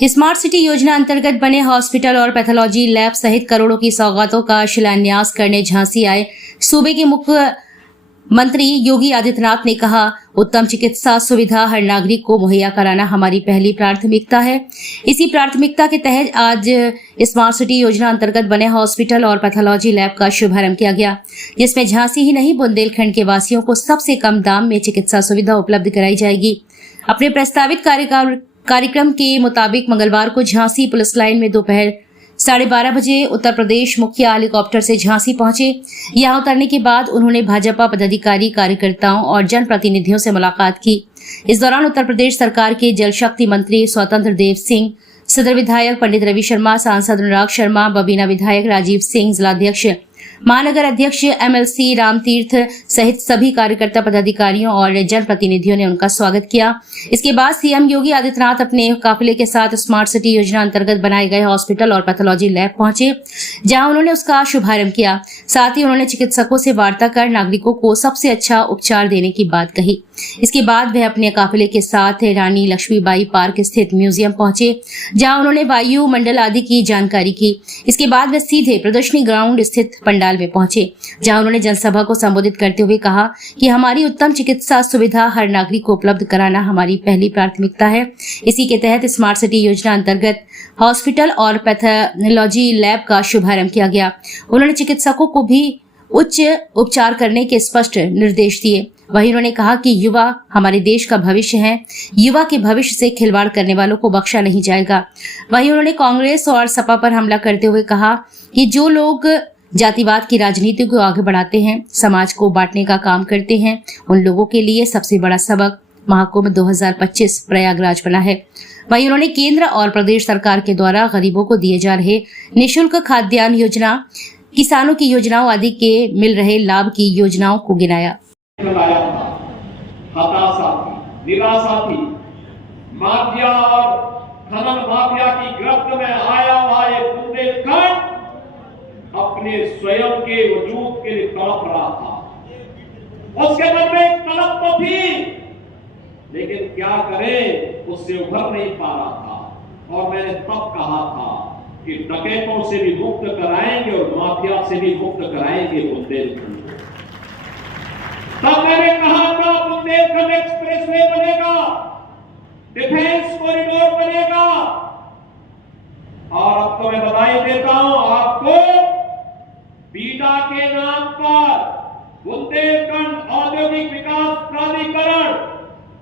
Smart city योजना अंतर्गत बने हॉस्पिटल और पैथोलॉजी लैब सहित करोड़ों की सौगातों का शिलान्यास करने झांसी आए सूबे के मुख्यमंत्री योगी आदित्यनाथ ने कहा, उत्तम चिकित्सा सुविधा हर नागरिक को मुहैया कराना हमारी पहली प्राथमिकता है। इसी प्राथमिकता के तहत आज स्मार्ट सिटी योजना अंतर्गत बने हॉस्पिटल और पैथोलॉजी लैब का शुभारंभ किया गया, जिसमें झांसी ही नहीं बुंदेलखंड के वासियों को सबसे कम दाम में चिकित्सा सुविधा उपलब्ध कराई जाएगी। अपने प्रस्तावित कार्यक्रम के मुताबिक मंगलवार को झांसी पुलिस लाइन में दोपहर 12:30 बजे उत्तर प्रदेश मुखिया हेलीकॉप्टर से झांसी पहुंचे। यहां उतरने के बाद उन्होंने भाजपा पदाधिकारी, कार्यकर्ताओं और जनप्रतिनिधियों से मुलाकात की। इस दौरान उत्तर प्रदेश सरकार के जल शक्ति मंत्री स्वतंत्र देव सिंह, सदर विधायक पंडित रवि शर्मा, सांसद अनुराग शर्मा, बबीना विधायक राजीव सिंह, जिलाध्यक्ष महानगर अध्यक्ष MLC रामतीर्थ सहित सभी कार्यकर्ता, पदाधिकारियों और जनप्रतिनिधियों ने उनका स्वागत किया। इसके बाद सीएम योगी आदित्यनाथ अपने काफिले के साथ स्मार्ट सिटी योजना अंतर्गत बनाए गए हॉस्पिटल और पैथोलॉजी लैब पहुंचे, जहां उन्होंने उसका शुभारंभ किया। साथ ही उन्होंने चिकित्सकों से वार्ता कर नागरिकों को सबसे अच्छा उपचार देने की बात कही। इसके बाद वह अपने काफिले के साथ रानी लक्ष्मीबाई पार्क स्थित म्यूजियम पहुंचे, जहां उन्होंने वायु मंडल आदि की जानकारी की। इसके बाद वे सीधे प्रदर्शनी ग्राउंड स्थित पंडाल में पहुंचे, जहां उन्होंने जनसभा को संबोधित करते हुए कहा कि हमारी उत्तम चिकित्सा सुविधा हर नागरिक को उपलब्ध कराना हमारी पहली प्राथमिकता है। इसी के तहत स्मार्ट सिटी योजना अंतर्गत हॉस्पिटल और पैथोलॉजी लैब का शुभारंभ किया गया। उन्होंने चिकित्सकों को भी उच्च उपचार करने के स्पष्ट निर्देश दिए। वहीं उन्होंने कहा कि युवा हमारे देश का भविष्य है, युवा के भविष्य से खिलवाड़ करने वालों को बख्शा नहीं जाएगा। वहीं उन्होंने कांग्रेस और सपा पर हमला करते हुए कहा कि जो लोग जातिवाद की राजनीति को आगे बढ़ाते हैं, समाज को बांटने का काम करते हैं, उन लोगों के लिए सबसे बड़ा सबक महाकुंभ 2025 प्रयागराज बना है। वहीं उन्होंने केंद्र और प्रदेश सरकार के द्वारा गरीबों को दिए जा रहे निःशुल्क खाद्यान्न योजना, किसानों की योजनाओं आदि के मिल रहे लाभ की योजनाओं को गिनाया। हताशा थी, निराशा थी, माफिया और खनन माफिया की गिरफ्त में आया हुआ ये बुंदेलखंड अपने स्वयं के वजूद के लिए तड़प रहा था। उसके मन में एक तड़प तो थी, लेकिन क्या करें, उससे उभर नहीं पा रहा था। और मैंने तब कहा था कि डकैतों से भी मुक्त कराएंगे और माफिया से भी मुक्त कराएंगे बुंदेलखंड। तब मैंने कहा था बुंदेलखंड एक्सप्रेसवे बनेगा, डिफेंस कॉरिडोर बनेगा। और अब तो मैं बधाई देता हूं आपको, बीडा के नाम पर बुंदेलखंड औद्योगिक विकास प्राधिकरण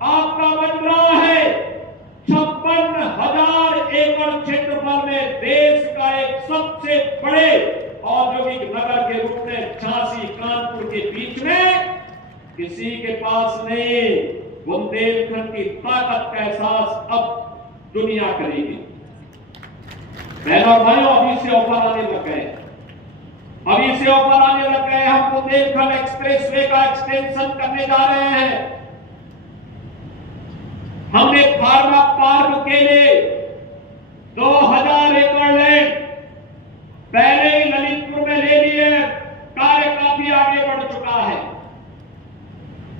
आपका बन रहा है। 56,000 एकड़ क्षेत्रफल में देश का एक सबसे बड़े औद्योगिक नगर के रूप में झांसी कानपुर के बीच में किसी के पास नहीं। बुंदेलखंड की ताकत का एहसास अब दुनिया करेगी। बहनों और भाइयों, अभी से ऑफर आने लग गए, हम बुंदेलखंड एक्सप्रेसवे का एक्सटेंशन करने जा रहे हैं। हमने फार्मा पार्क के लिए 2000 एकड़ लैंड पहले ही ललितपुर में ले लिए। कार्य काफी आगे बढ़ चुका है।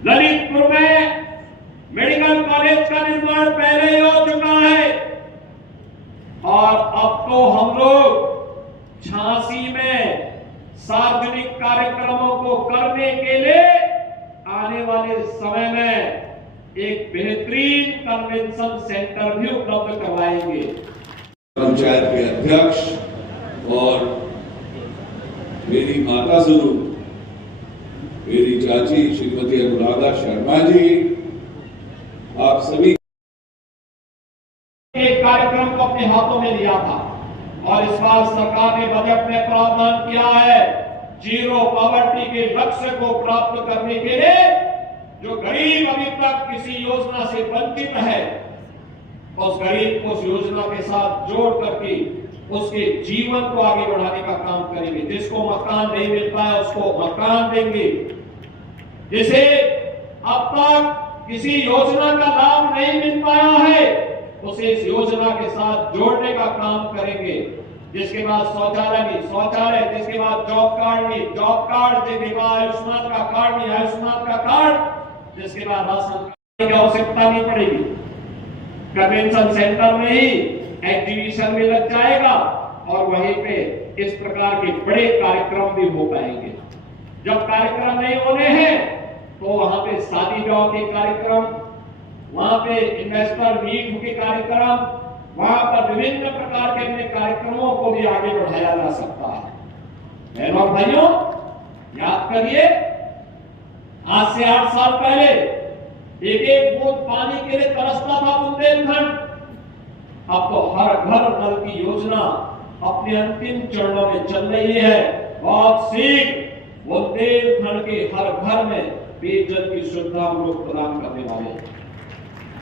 ललितपुर में मेडिकल कॉलेज का निर्माण पहले ही हो चुका है और अब तो हम लोग झांसी में सार्वजनिक कार्यक्रमों को करने के लिए आने वाले समय में एक बेहतरीन कन्वेंशन सेंटर भी उपलब्ध करवाएंगे। पंचायत के अध्यक्ष और मेरी माता स्वरूप मेरी चाची श्रीमती अनुराधा शर्मा जी, आप सभी एक कार्यक्रम को अपने हाथों में लिया था और इस बार सरकार ने बजट में प्रावधान किया है जीरो पॉवर्टी के लक्ष्य को प्राप्त करने के लिए जो गरीब अभी तक किसी योजना से वंचित है, उस गरीब को उस योजना के साथ जोड़ करके उसके जीवन को आगे बढ़ाने का काम करेंगे। जिसको मकान नहीं मिल पाया उसको मकान देंगे। जिसे अब तक किसी योजना का लाभ नहीं मिल पाया है उसे इस योजना के साथ जोड़ने का काम करेंगे। जिसके बाद शौचालय नहीं शौचालय, जिसके बाद जॉब कार्ड नहीं जॉब कार्ड, जिसके बाद आयुष्मान का कार्ड नहीं आयुष्मान का कार्ड, जिसके बाद राशन की आवश्यकता नहीं पड़ेगी। कन्वेंशन सेंटर में ही एग्जीबिशन में लग जाएगा और वहीं पे इस प्रकार के बड़े कार्यक्रम भी हो पाएंगे। जब कार्यक्रम नहीं होने हैं तो वहां पे शादी ब्याह के कार्यक्रम, वहां पे इन्वेस्टर मीट के कार्यक्रम, वहां पर विभिन्न प्रकार के अपने कार्यक्रमों को भी आगे बढ़ाया जा सकता है। बहनों और भाइयों, याद करिए, आज से 8 साल पहले एक बूंद पानी के लिए तरसता था बुंदेलखंड। अब तो हर घर नल की योजना अपने अंतिम चरणों में चल रही है। बहुत शीघ्र बुंदेलखंड के हर घर में पेयजल की सुविधा हम लोग प्रदान करने वाले हैं।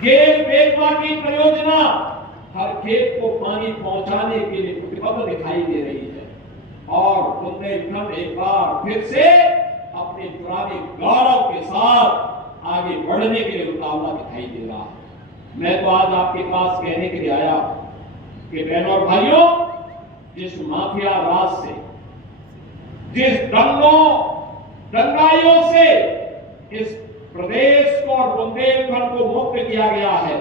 गेल बेतवा की परियोजना हर खेत को पानी पहुंचाने के लिए प्रतिबद्ध दिखाई दे रही है और बुंदेलखंड एक बार फिर से अपने पुराने गौरव के साथ आगे बढ़ने के लिए उतावला दिखाई दे रहा है। मैं तो आज आपके पास कहने के लिए आया कि बहनों और भाइयों, जिस माफिया राज से, जिस दंगाइयों से इस प्रदेश को और बुंदेलखंड को मुक्त किया गया है,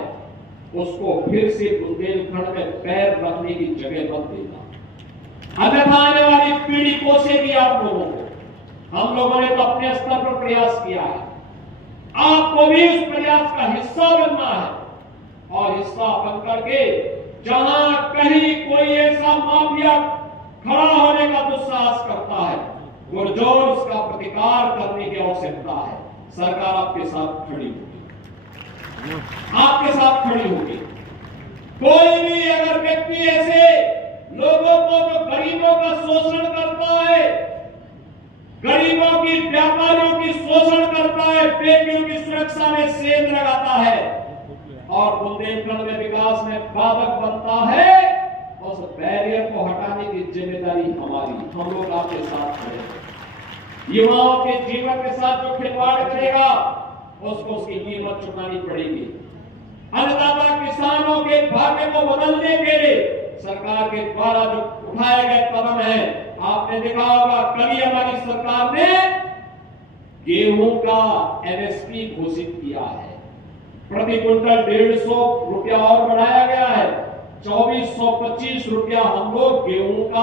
उसको फिर से बुंदेलखंड में पैर रखने की जगह मत देना। अन्यथा आने वाली पीढ़ी कोसेगी आप लोगों को। हम लोगों ने तो अपने स्तर पर प्रयास किया है, आपको भी उस प्रयास का हिस्सा बनना है और हिस्सा बन करके जहां कहीं कोई ऐसा माफिया खड़ा होने का दुस्साहस करता है, पुरजोर उसका प्रतिकार करने की आवश्यकता है। सरकार आपके साथ खड़ी होगी, आपके साथ खड़ी होगी। कोई भी अगर व्यक्ति ऐसे लोगों को जो गरीबों का शोषण करता है, गरीबों की, व्यापारियों की शोषण करता है, बेटियों की सुरक्षा में सेंध लगाता है और बुंदेलखंड में विकास में बाधक बनता है, उस बैरियर को हटाने की जिम्मेदारी हमारी। हम लोग आपके साथ खड़े हैं। युवाओं के जीवन के साथ जो खिलवाड़ करेगा उसको उसकी कीमत चुकानी पड़ेगी। अन्नदाता किसानों के भाग्य को बदलने के लिए सरकार के द्वारा जो उठाए गए कदम है, आपने देखा होगा कल हमारी सरकार ने गेहूं का एमएसपी घोषित किया है। प्रति क्विंटल 150 रुपया और बढ़ाया गया है। 2425 रुपया हम लोग गेहूं का